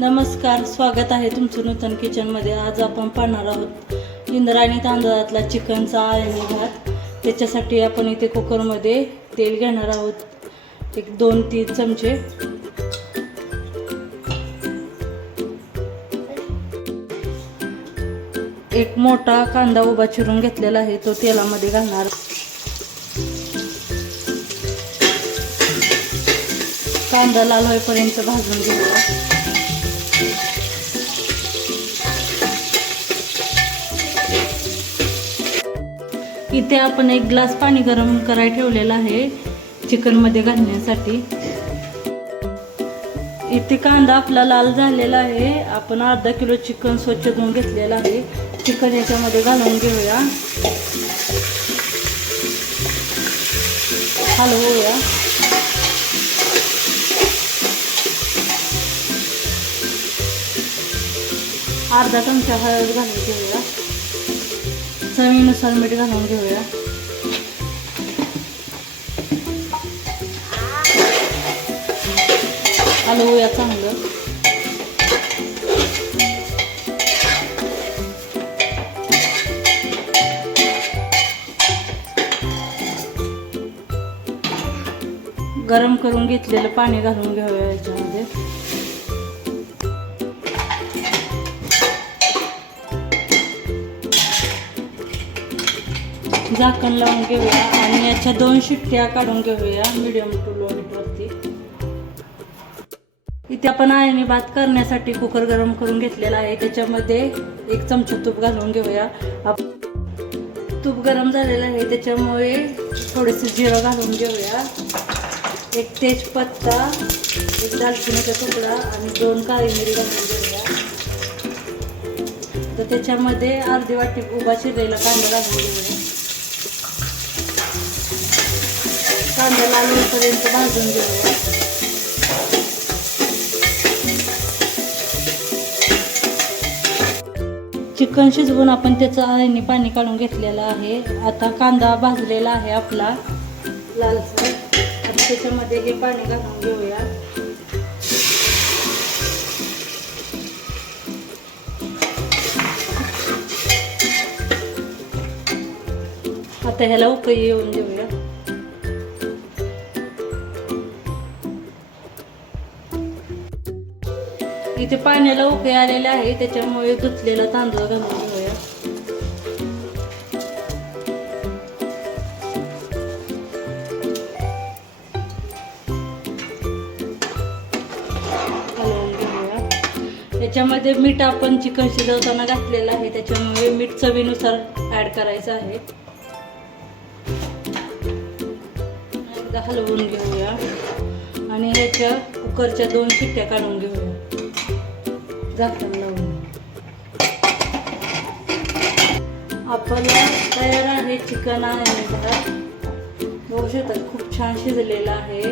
नमस्कार, स्वागत आहे तुमचं नूतन किचनमध्ये। आज आपण पाहणार आहोत इंद्रायणी तांदळातला चिकनचा आळणी भात। त्याच्यासाठी आपण इथे कुकरमध्ये तेल घेणार आहोत, एक 2-3 चमचे। एक मोठा कांदा उभा चिरून घेतलेला आहे, तो तेलामध्ये घालणार। कांदा लाल होईपर्यंत भाजून घेऊया। इथे आपण 1 ग्लास पाणी गरम करायला ठेवलेलं आहे चिकन मध्ये घालण्यासाठी। इथे कांदा आपला लाल झालेला आहे। आपण अर्धा किलो चिकन स्वच्छ धुवून घेतलेला आहे। चिकन याच्यामध्ये घालून घेऊया, हलवूया। अर्धा चमचा हळद घालून घेऊया, चवीनुसार मीठ घालून घेऊया। हलवूया चांगलं। गरम करून घेतलेलं पाणी घालून घेऊया याच्यामध्ये। झाकण लावून घेऊया आणि याच्या 2 शिट्ट्या काढून घेऊया मीडियम टू लो हीटवरती। इथे आपण आळणी भात करण्यासाठी कुकर गरम करून घेतलेला आहे। त्याच्यामध्ये 1 चमचा तूप घालून घेऊया। तूप गरम झालेलं आहे, त्याच्यामुळे थोडेसे जिरं घालून घेऊया। 1 तेजपत्ता, 1 दालचिनीचा तुकडा आणि 2 काळी मिरी घालून घेऊया। तर त्याच्यामध्ये अर्धी वाटी उभा चिरलेला कांदा घालून घेऊया। कांदा लाल होईपर्यंत भाजून घेऊया। चिकन शिजवून आपण त्याचं आळणी पाणी काढून घेतलेलं आहे। आता कांदा भाजलेला आहे आपला लालसर, आणि त्याच्यामध्ये हे पाणी घालून घेऊया। आता ह्याला उकळी येऊन देऊया। इथे पाण्याला उकळी आलेले आहे, त्याच्यामुळे धुतलेला तांदूळ घालून घेऊया। हलवून घेऊया। याच्यामध्ये मीठ आपण चिकन शिजवताना घातलेलं आहे, त्याच्यामुळे मीठ चवीनुसार ऍड करायचं आहे। एकदा हलवून घेऊया आणि ह्याच्या कुकरच्या 2 शिट्ट्या काढून घेऊया झाकण लावून। आपला तयार आहे चिकन आळणी भात। बघू शकता खूप छान शिजलेला आहे।